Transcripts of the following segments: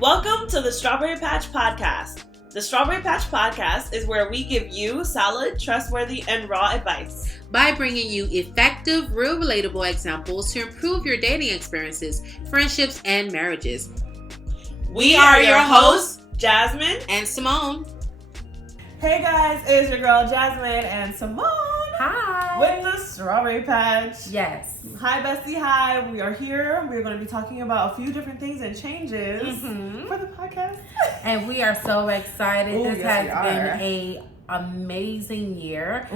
Welcome to the Strawberry Patch Podcast. The Strawberry Patch Podcast is where we give you solid, trustworthy, and raw advice. By bringing you effective, real relatable examples to improve your dating experiences, friendships, and marriages. We are your hosts, Jasmine and Simone. Hey guys, it's your girl Jasmine and Simone. Hi. With the Strawberry Patch. Yes. Hi bestie, hi. We are here. We're going to be talking about a few different things and changes for the podcast. And we are so excited. Ooh, this yes, has been an amazing year.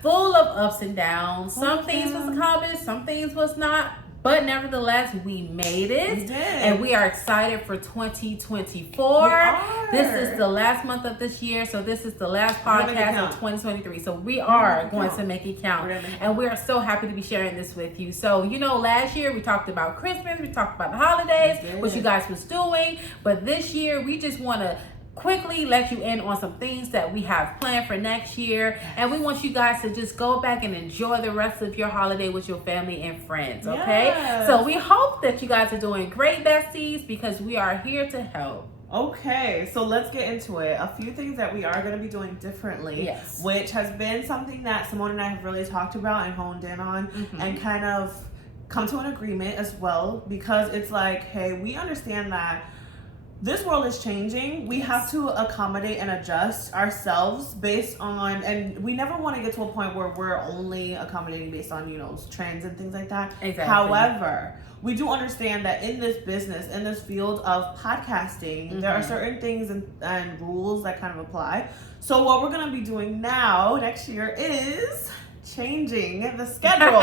Full of ups and downs. Some things was accomplished, some things was not. But nevertheless, we made it. We did. And we are excited for 2024. This is the last month of this year. So this is the last podcast of 2023. So we are going to make it count. And we are so happy to be sharing this with you. So, last year we talked about Christmas. We talked about the holidays, what you guys was doing. But this year we just want to quickly let you in on some things that we have planned for next year, and we want you guys to just go back and enjoy the rest of your holiday with your family and friends. Okay, so we hope that you guys are doing great, besties, because we are here to help. Okay, so let's get into it. A few things that we are going to be doing differently, which has been something that Simone and I have really talked about and honed in on, and kind of come to an agreement as well, because it's like, hey, we understand that this world is changing. We have to accommodate and adjust ourselves based on, and we never want to get to a point where we're only accommodating based on, trends and things like that. Exactly. However, we do understand that in this business, in this field of podcasting, there are certain things and rules that kind of apply. So what we're going to be doing next year is changing the schedule.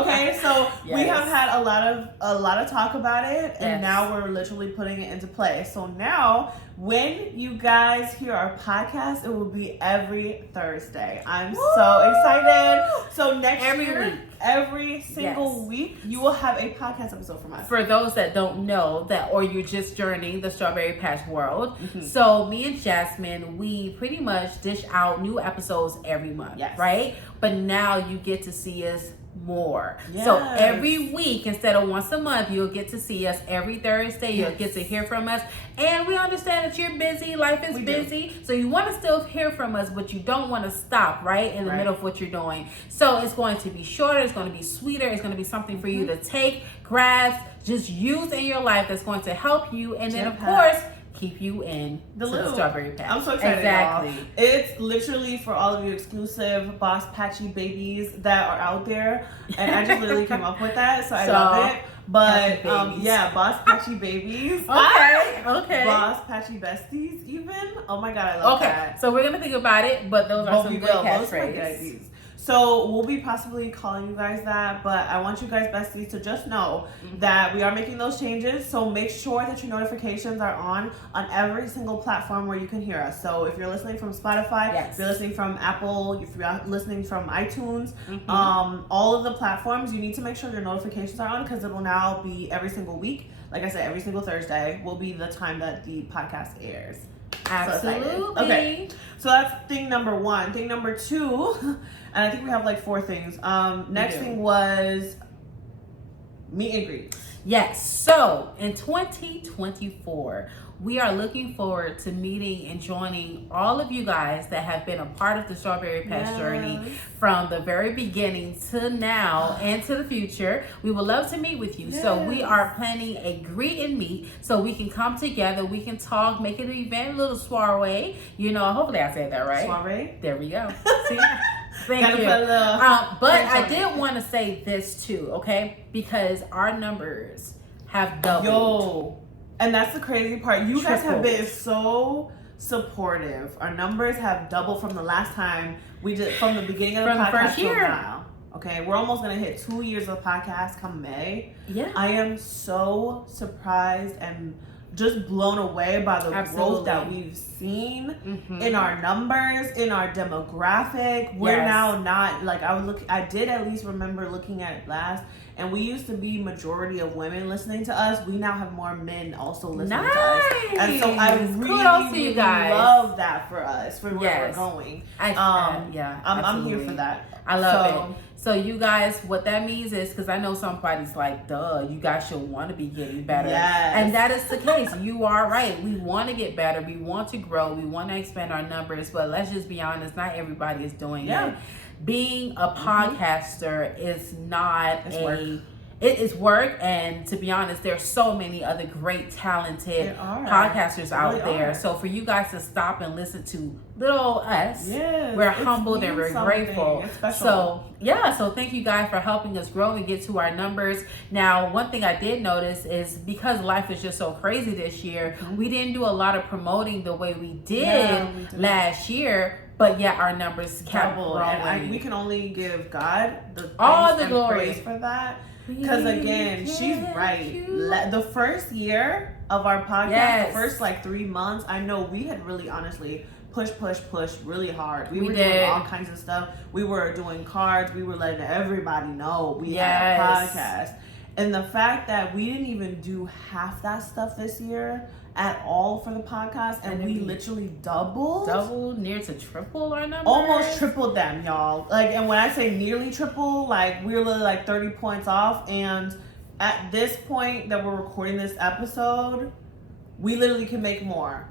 Okay, so we have had a lot of talk about it, and now we're literally putting it into play. So now when you guys hear our podcast, it will be every Thursday. I'm so excited. So next year, every single week, you will have a podcast episode from us. For those that don't know that, or you're just joining the Strawberry Patch world, so me and Jasmine, we pretty much dish out new episodes every month, right? But now you get to see us more. So every week, instead of once a month, you'll get to see us every Thursday. You'll get to hear from us. And we understand that you're busy. Life is busy. So you want to still hear from us, but you don't want to stop right in the middle of what you're doing. So it's going to be shorter. It's going to be sweeter. It's going to be something for you to take, grasp, just use in your life that's going to help you. And then, of course, keep you in the Strawberry Patch. I'm so excited, y'all. It's literally for all of you exclusive Boss Patchy babies that are out there, and I just literally came up with that, so I love it. But Boss Patchy babies. Okay. Boss Patchy besties, even. Oh my god, I love that. So we're gonna think about it, but those are some good catchphrases. So we'll be possibly calling you guys that, but I want you guys besties to just know that we are making those changes. So make sure that your notifications are on every single platform where you can hear us. So if you're listening from Spotify, if you're listening from Apple, if you're listening from iTunes, all of the platforms, you need to make sure your notifications are on, because it will now be every single week. Like I said, every single Thursday will be the time that the podcast airs. Absolutely. Okay, so that's thing number one. Thing number two, and I think we have like 4 things. Next thing was meet and greet. Yes. So in 2024, we are looking forward to meeting and joining all of you guys that have been a part of the Strawberry Patch journey from the very beginning to now and to the future. We would love to meet with you. So we are planning a greet and meet so we can come together, we can talk, make it an event, a little soiree. Hopefully I said that right. Soiree? There we go. See? Thank you. But I did want to say this too, okay? Because our numbers have doubled. And that's the crazy part. You guys have been so supportive. Our numbers have doubled from the last time we did, from the beginning of the podcast first year till now. Okay, we're almost going to hit 2 years of podcast come May. Yeah. I am so surprised and just blown away by the growth that we've seen in our numbers, in our demographic. We're now not like, I did at least remember looking at it last, and we used to be majority of women listening to us. We now have more men also listening to us. And so I really love that for us, for where we're going. I'm here for that. I love it. So you guys, what that means is, because I know somebody's like, duh, you guys should want to be getting better. Yes. And that is the case. You are right. We want to get better. We want to grow. We want to expand our numbers. But let's just be honest, not everybody is doing it. Being a podcaster is not it is work, and to be honest, there's so many other great talented podcasters out there. So for you guys to stop and listen to little us, we're humbled and we're grateful. So thank you guys for helping us grow and get to our numbers. Now, one thing I did notice is because life is just so crazy this year, we didn't do a lot of promoting the way we did last year. But yet our numbers kept growing. And we can only give God all the glory praise for that. Because again, she's right. The first year of our podcast, the first 3 months, I know we had really honestly push really hard. We were doing all kinds of stuff. We were doing cards. We were letting everybody know we had a podcast. And the fact that we didn't even do half that stuff this year at all for the podcast, and we literally doubled, near to triple our numbers, almost tripled them, y'all. And when I say nearly triple, we're literally 30 points off. And at this point that we're recording this episode, we literally can make more.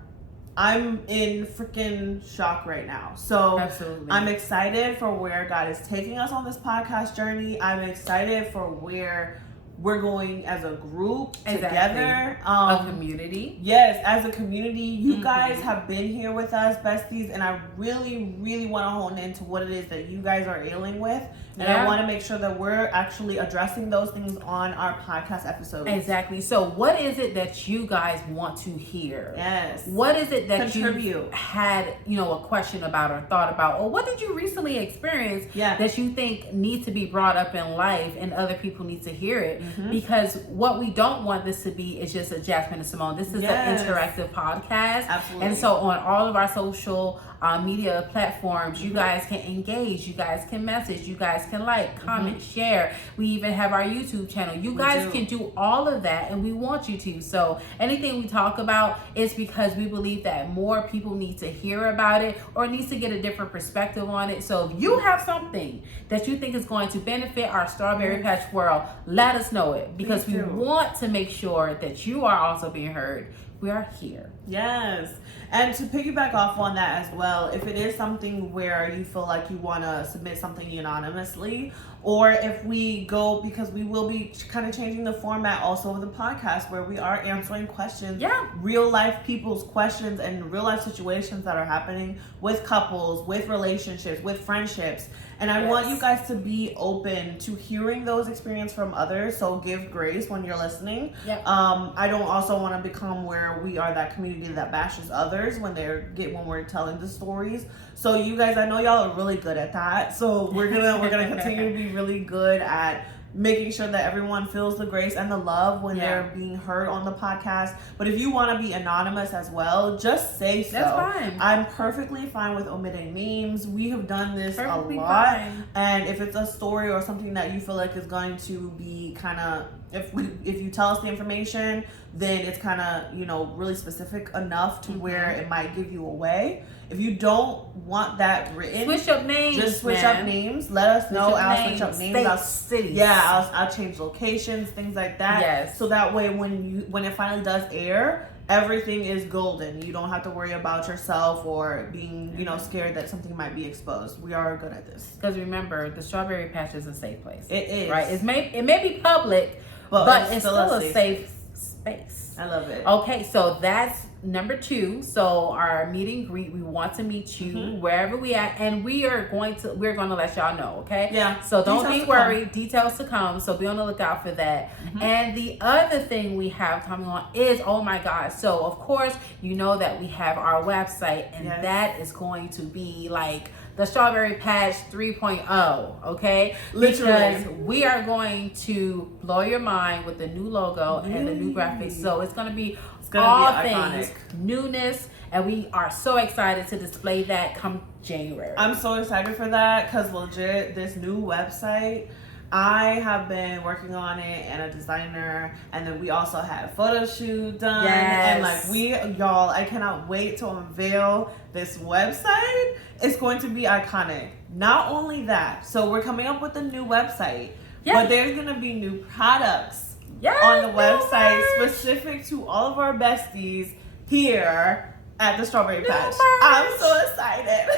I'm in freaking shock right now. So absolutely, I'm excited for where God is taking us on this podcast journey. I'm excited for where we're going as a group together. A community. Yes, as a community. You guys have been here with us, besties, and I really, really want to hone into what it is that you guys are ailing with. And I want to make sure that we're actually addressing those things on our podcast episodes. Exactly. So what is it that you guys want to hear? Yes. What is it that you had, a question about or thought about? Or what did you recently experience that you think needs to be brought up in life and other people need to hear it? Because what we don't want this to be is just a Jasmine and Simone. This is an interactive podcast. Absolutely. And so on all of our social media platforms, you guys can engage, you guys can message, you guys can comment, share. We even have our YouTube channel. You guys can do all of that, and we want you to. So anything we talk about is because we believe that more people need to hear about it or needs to get a different perspective on it. So if you have something that you think is going to benefit our Strawberry Patch world, let us know it, because we want to make sure that you are also being heard. We are here. Yes. And to piggyback off on that as well, if it is something where you feel like you want to submit something anonymously, or if we go, because we will be kind of changing the format also of the podcast where we are answering questions, real life people's questions and real life situations that are happening with couples, with relationships, with friendships. And I want you guys to be open to hearing those experiences from others. So give grace when you're listening. I don't also want to become where we are that community that bashes others when we're telling the stories. So you guys, I know y'all are really good at that. So we're gonna continue to be really good at making sure that everyone feels the grace and the love when they're being heard on the podcast. But if you want to be anonymous as well, just say so. That's fine. I'm perfectly fine with omitting names. We have done this a lot. Fine. And if it's a story or something that you feel like is going to be kind of, if you tell us the information, then it's kind of, really specific enough to where it might give you away. If you don't want that written, switch up names. Just switch up names. Let us know. I'll switch up names. Cities. Yeah, I'll change locations, things like that. Yes. So that way, when it finally does air, everything is golden. You don't have to worry about yourself or being, scared that something might be exposed. We are good at this. Because remember, the Strawberry Patch is a safe place. It is. Right? It may be public, but it's still a safe space. I love it. Okay, so that's number 2. So our meet and greet, we want to meet you wherever we at, and we're going to let y'all know. Okay. Yeah. So don't be worried. Details to come. So be on the lookout for that. And the other thing we have coming on is, oh my God. So of course you know that we have our website, and that is going to be like the Strawberry Patch 3.0, okay? Literally. Because we are going to blow your mind with the new logo and the new graphics. So it's going to be all things newness, and we are so excited to display that come January. I'm so excited for that because legit, this new website, I have been working on it and a designer, and then we also had a photo shoot done. Yes. And y'all, I cannot wait to unveil this website. It's going to be iconic. Not only that, so we're coming up with a new website, but there's going to be new products on the website specific to all of our besties here at the Strawberry Patch. I'm so excited.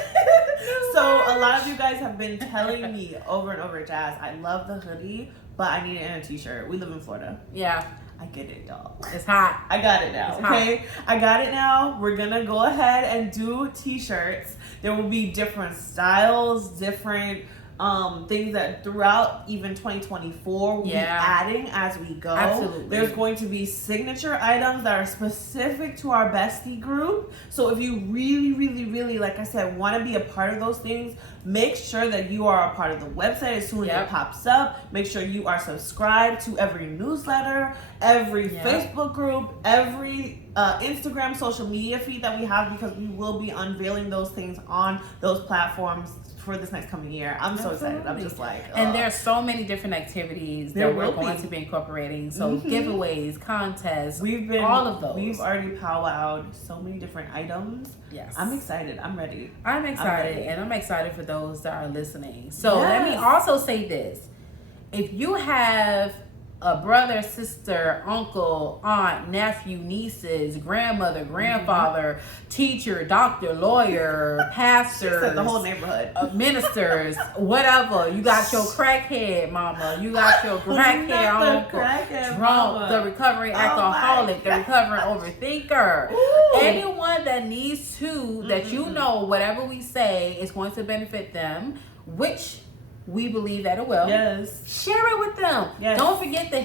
So a lot of you guys have been telling me over and over, Jazz, I love the hoodie, but I need it in a t-shirt. We live in Florida. Yeah. I get it, dog. It's hot. I got it now, okay? I got it now. We're gonna go ahead and do t-shirts. There will be different styles, different things that throughout even 2024 we'll be adding as we go. Absolutely. There's going to be signature items that are specific to our bestie group. So if you really, really, really, like I said, want to be a part of those things, make sure that you are a part of the website as soon as it pops up. Make sure you are subscribed to every newsletter, every Facebook group, every Instagram social media feed that we have, because we will be unveiling those things on those platforms for this next coming year. I'm so excited. I'm just like, and there's so many different activities that we're going to be incorporating. So giveaways, contests, all of those. We've already powwowed so many different items. Yes. I'm excited. I'm ready. I'm excited. And I'm excited for those that are listening. So let me also say this. If you have a brother, sister, uncle, aunt, nephew, nieces, grandmother, grandfather, teacher, doctor, lawyer, pastor, the whole neighborhood, ministers, whatever. You got your crackhead mama, you got your crackhead uncle, drunk, the recovering alcoholic, the recovering overthinker. Anyone that needs to, that you know, whatever we say is going to benefit them, which we believe that it will. Yes. Share it with them. Yes. Don't forget to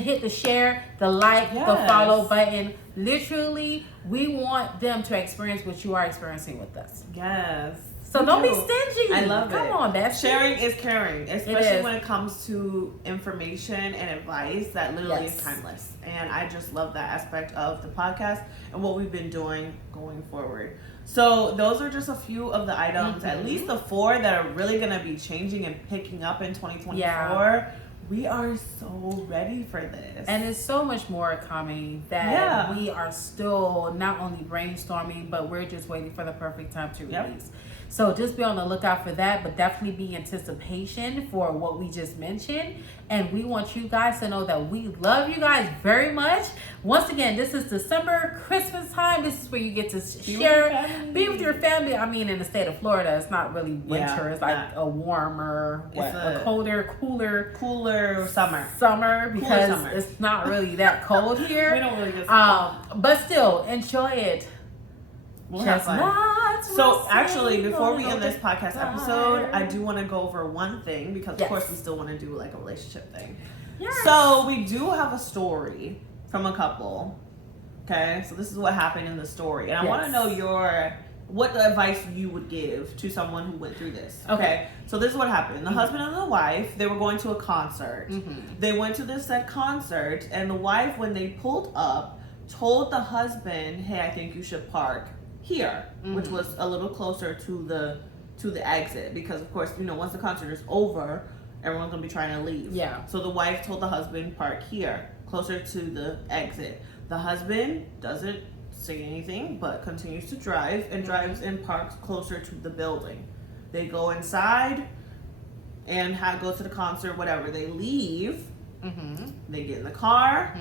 hit the share, the like, the follow button. Literally, we want them to experience what you are experiencing with us. Yes. So don't be stingy. I love it. Come on, Beth. Sharing is caring, especially when it comes to information and advice that literally is timeless. And I just love that aspect of the podcast and what we've been doing going forward. So those are just a few of the items, at least the 4 that are really going to be changing and picking up in 2024. Yeah. We are so ready for this. And there's so much more coming that we are still not only brainstorming, but we're just waiting for the perfect time to release. So just be on the lookout for that, but definitely be in anticipation for what we just mentioned. And we want you guys to know that we love you guys very much. Once again, this is December, Christmas time. This is where you get to be with your family. I mean, in the state of Florida, it's not really winter. It's like a warmer, a colder, cooler summer, because it's not really that cold here. We don't really get but still, enjoy it. So actually, before we end this podcast episode, I do want to go over one thing, because of course we still want to do like a relationship thing. So we do have a story from a couple. Okay, so this is what happened in the story, and I want to know what the advice you would give to someone who went through this. Okay, so this is what happened. The husband and the wife, they were going to a concert. They went to this said concert, and the wife, when they pulled up, told the husband, "Hey, I think you should park here," which was a little closer to the exit, because of course, once the concert is over, everyone's gonna be trying to leave. So the wife told the husband, "Park here, closer to the exit." The husband doesn't say anything, but continues to drive and drives and parks closer to the building. They go inside and go to the concert, whatever. They leave. They get in the car.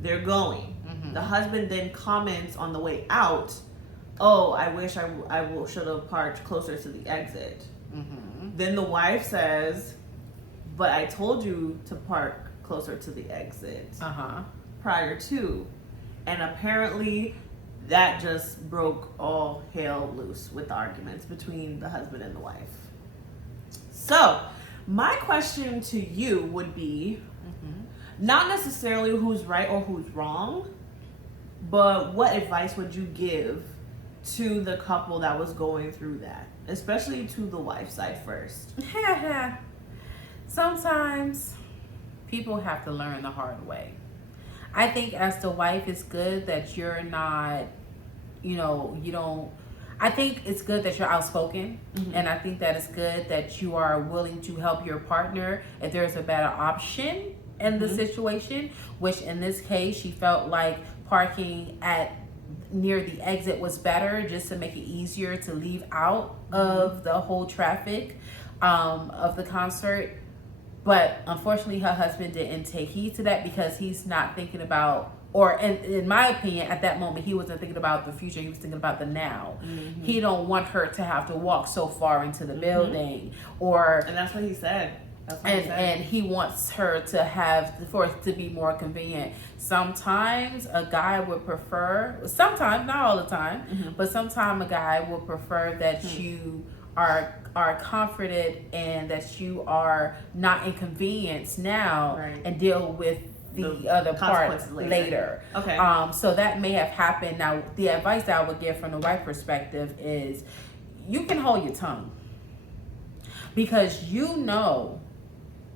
They're going. The husband then comments on the way out, "Oh, I wish I should have parked closer to the exit." Then the wife says, "But I told you to park closer to the exit prior to." And apparently that just broke all hell loose with the arguments between the husband and the wife. So my question to you would be, not necessarily who's right or who's wrong, but what advice would you give to the couple that was going through that, especially to the wife's side first? Sometimes people have to learn the hard way. I think as the wife, it's good that you're not, I think it's good that you're outspoken, and I think that it's good that you are willing to help your partner if there's a better option in the situation, which in this case, she felt like parking at near the exit was better just to make it easier to leave out of the whole traffic of the concert. But unfortunately, her husband didn't take heed to that because he's not thinking about, or in my opinion, at that moment, he wasn't thinking about the future. He was thinking about the now. He don't want her to have to walk so far into the building, and that's what he said. And he wants her to have, for it to be more convenient. Sometimes a guy would prefer, sometimes, not all the time, but sometimes a guy would prefer that you are comforted and that you are not inconvenienced now and deal with the other part later. Okay. So that may have happened. Now, the advice that I would give from the wife perspective is you can hold your tongue. Because you know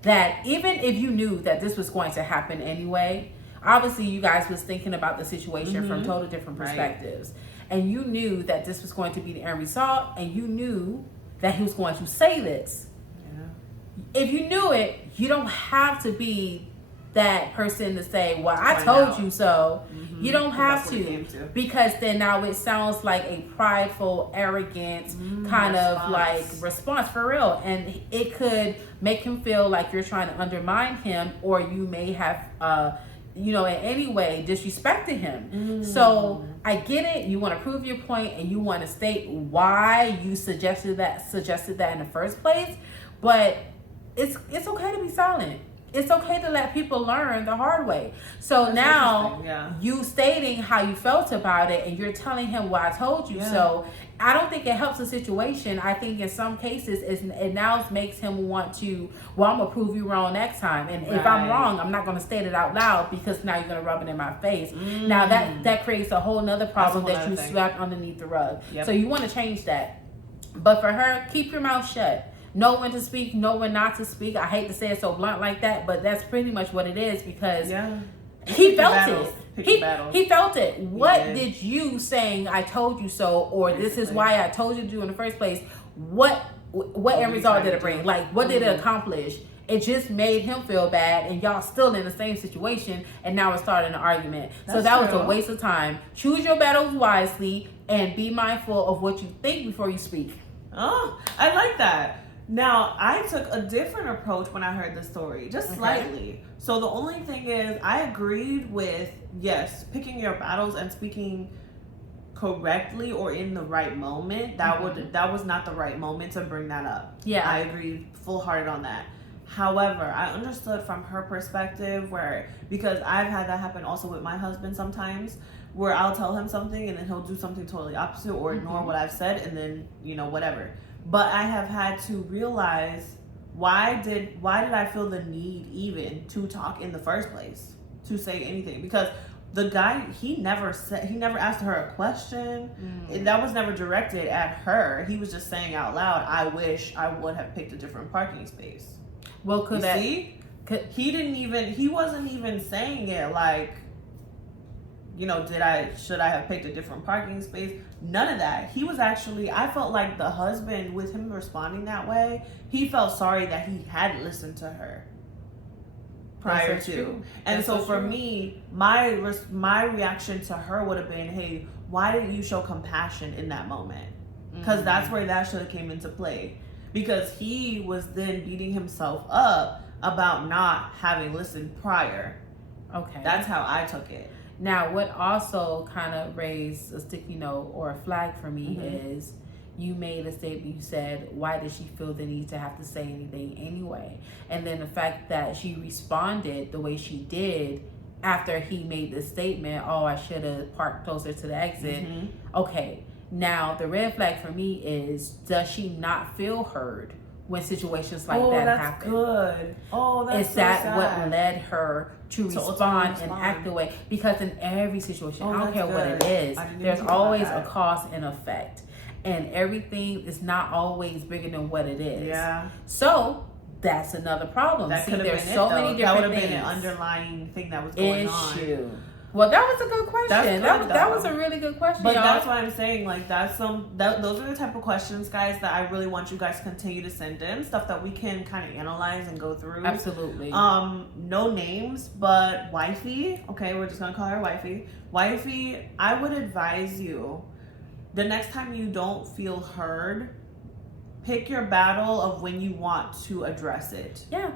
that even if you knew that this was going to happen anyway, obviously you guys was thinking about the situation from total different perspectives. And you knew that this was going to be the end result, and you knew that he was going to say this. If you knew it, you don't have to be that person to say, well, I told you so. You don't have to, because then now it sounds like a prideful, arrogant kind of like response for real. And it could make him feel like you're trying to undermine him, or you may have, in any way disrespected him. So I get it. You want to prove your point and you want to state why you suggested that in the first place. But it's okay to be silent. It's okay to let people learn the hard way. So now you stating how you felt about it and you're telling him, well, I told you so. I don't think it helps the situation. I think in some cases it now makes him want to, well, I'm going to prove you wrong next time. And if I'm wrong, I'm not going to state it out loud because now you're going to rub it in my face. Now that creates a whole nother problem that you swept underneath the rug. So you want to change that. But for her, keep your mouth shut. Know when to speak, know when not to speak. I hate to say it so blunt like that, but that's pretty much what it is, because he felt it. He felt it. What did you saying I told you so, or this is why I told you to do in the first place? What end result did it bring? Like, what did it accomplish? It just made him feel bad, and y'all still in the same situation, and now we're starting an argument. So that was a waste of time. Choose your battles wisely and be mindful of what you think before you speak. Oh, I like that. Now, I took a different approach when I heard the story, just slightly. So the only thing is, I agreed with, yes, picking your battles and speaking correctly or in the right moment. That was not the right moment to bring that up. Yeah, I agreed full-hearted on that. However, I understood from her perspective because I've had that happen also with my husband sometimes, where I'll tell him something and then he'll do something totally opposite or ignore what I've said, and then, whatever. But I have had to realize, why did I feel the need even to talk in the first place, to say anything? Because the guy, he never asked her a question. That was never directed at her. He was just saying out loud, I wish I would have picked a different parking space. Well, he wasn't even saying it like, should I have picked a different parking space? None of that. He was actually, I felt like the husband, with him responding that way, he felt sorry that he hadn't listened to her prior to. And so for me, my reaction to her would have been, hey, why didn't you show compassion in that moment? Because that's where that should have came into play. Because he was then beating himself up about not having listened prior. Okay. That's how I took it. Now, what also kind of raised a sticky note or a flag for me is you made a statement. You said, why did she feel the need to have to say anything anyway? And then the fact that she responded the way she did after he made the statement, oh, I should have parked closer to the exit. Okay. Now, the red flag for me is, does she not feel heard when situations like that happen? Good. Is that what led her to respond and act the way? Because in every situation, I don't care what it is, there's always a cause and effect. And everything is not always bigger than what it is. Yeah. So that's another problem. That there's so many different things. That would have been an underlying thing that was going on. Well, that was a good question. That was a really good question. But y'all. That's what I'm saying. Like, those are the type of questions, guys, that I really want you guys to continue to send in. Stuff that we can kind of analyze and go through. Absolutely. No names, but wifey. Okay, we're just gonna call her wifey. Wifey, I would advise you, the next time you don't feel heard, pick your battle of when you want to address it. Yeah.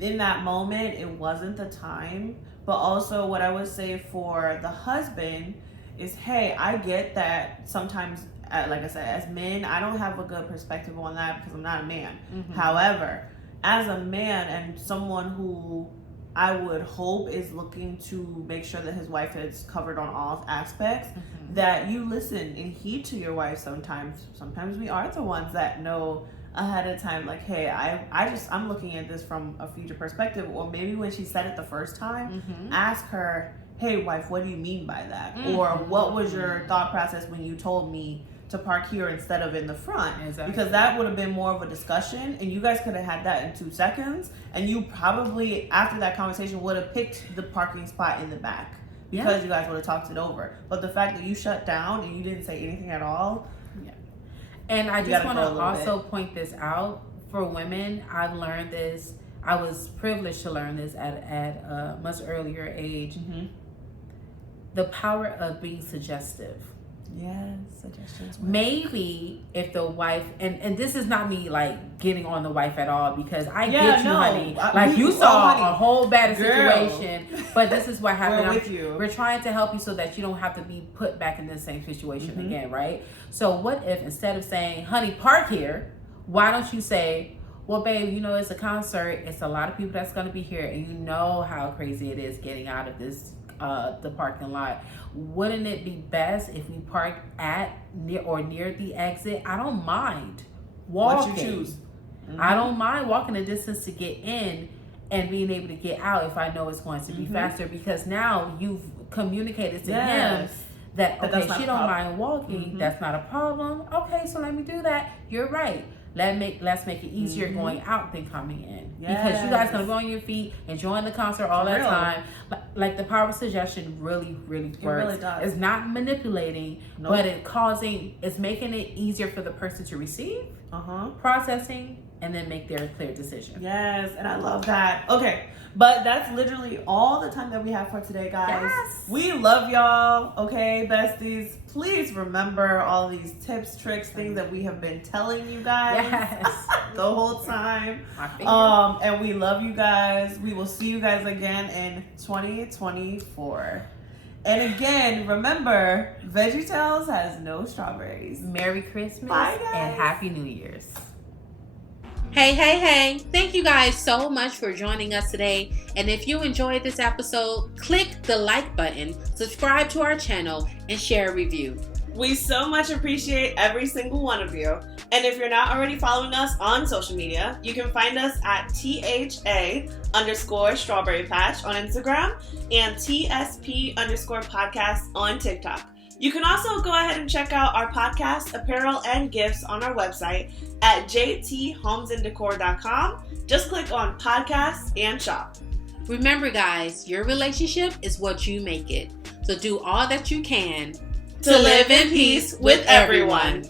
In that moment, it wasn't the time. But also, what I would say for the husband is, hey, I get that sometimes, like I said, as men, I don't have a good perspective on that because I'm not a man. Mm-hmm. However, as a man and someone who I would hope is looking to make sure that his wife is covered on all aspects, that you listen and heed to your wife sometimes. Sometimes we are the ones that know ahead of time, like, hey, I'm looking at this from a future perspective. Or maybe when she said it the first time, ask her, hey, wife, what do you mean by that? Or what was your thought process when you told me to park here instead of in the front? Exactly. Because that would have been more of a discussion, and you guys could have had that in 2 seconds, and you probably, after that conversation, would have picked the parking spot in the back because you guys would have talked it over. But the fact that you shut down and you didn't say anything at all. And I just want to also point this out for women. I've learned this. I was privileged to learn this at a much earlier age. The power of being suggestive. Yes, suggestions. Maybe if the wife, and this is not me like getting on the wife at all, because I get you, honey. Like, you saw a whole bad situation, but this is what happened. We're with you. We're trying to help you so that you don't have to be put back in the same situation again, right? So what if instead of saying, honey, park here, why don't you say, well, babe, you know, it's a concert. It's a lot of people that's going to be here, and you know how crazy it is getting out of this the parking lot. Wouldn't it be best if we park near the exit? I don't mind walking. What you choose. I don't mind walking a distance to get in and being able to get out if I know it's going to be faster, because now you've communicated to him that okay, she don't mind walking. That's not a problem. Okay, so let me do that. You're right. Let's make it easier going out than coming in. Because you guys gonna go on your feet, enjoying the concert all that time. Like, the power of suggestion really, really works. It really does. It's not manipulating, but it's making it easier for the person to receive, processing, and then make their clear decision. Yes, and I love that. Okay, but that's literally all the time that we have for today, guys. Yes. We love y'all, okay, besties. Please remember all these tips, tricks, things that we have been telling you guys the whole time. And we love you guys. We will see you guys again in 2024. And again, remember, VeggieTales has no strawberries. Merry Christmas. Bye, guys. And Happy New Year's. Hey. Thank you guys so much for joining us today. And if you enjoyed this episode, click the like button, subscribe to our channel, and share a review. We so much appreciate every single one of you. And if you're not already following us on social media, you can find us at THA_Strawberry Patch on Instagram and TSP_podcast on TikTok. You can also go ahead and check out our podcast, apparel, and gifts on our website at jthomesandecor.com. Just click on podcasts and shop. Remember, guys, your relationship is what you make it. So do all that you can to live in peace with everyone.